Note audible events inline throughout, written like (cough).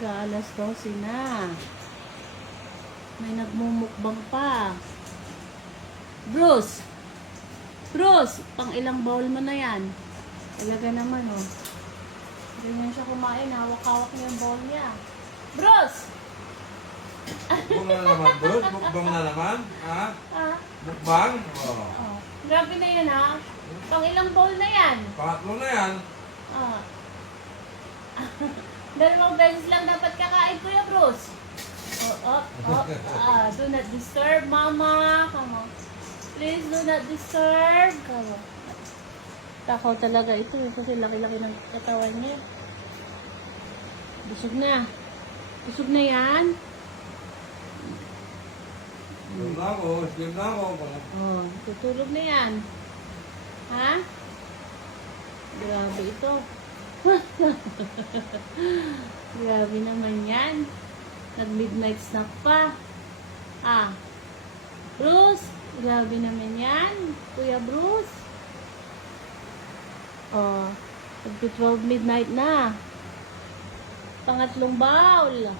Gaalas 12 na. May nagmumukbang pa. Bruce! Bruce! Pang ilang bowl mo na yan? Talaga naman, oh. Ganyan siya kumain. Hawak-hawak niya yung bowl niya. Bruce! Mukbang na naman, bro. Mukbang na naman. Ha? Ah, Mukbang? Oh. oh. Grabe na yan, ha? Pang ilang bowl na yan? Pangatlo na yan. Ah. Dalawang beses lang dapat kakain, Kuya Bruce. Oh, oh, oh. Ah, do not disturb, Mama. Come on. Please do not disturb. Come on. Takaw talaga ito eh, kasi laki-laki ng katawan niya. Busog na. Busog na yan. Slim na ako. Slim na ako. Oh, tutulog na yan. Ha? Grabe ito. (laughs) Grabe naman yan. Nag-midnight snack pa. Ah. Bruce, grabe naman yan. Kuya Bruce. Oh, nag-12 midnight na. Pangatlong bowl.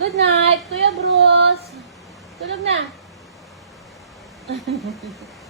Good night, Kuya Bruce. Tulog na. (laughs)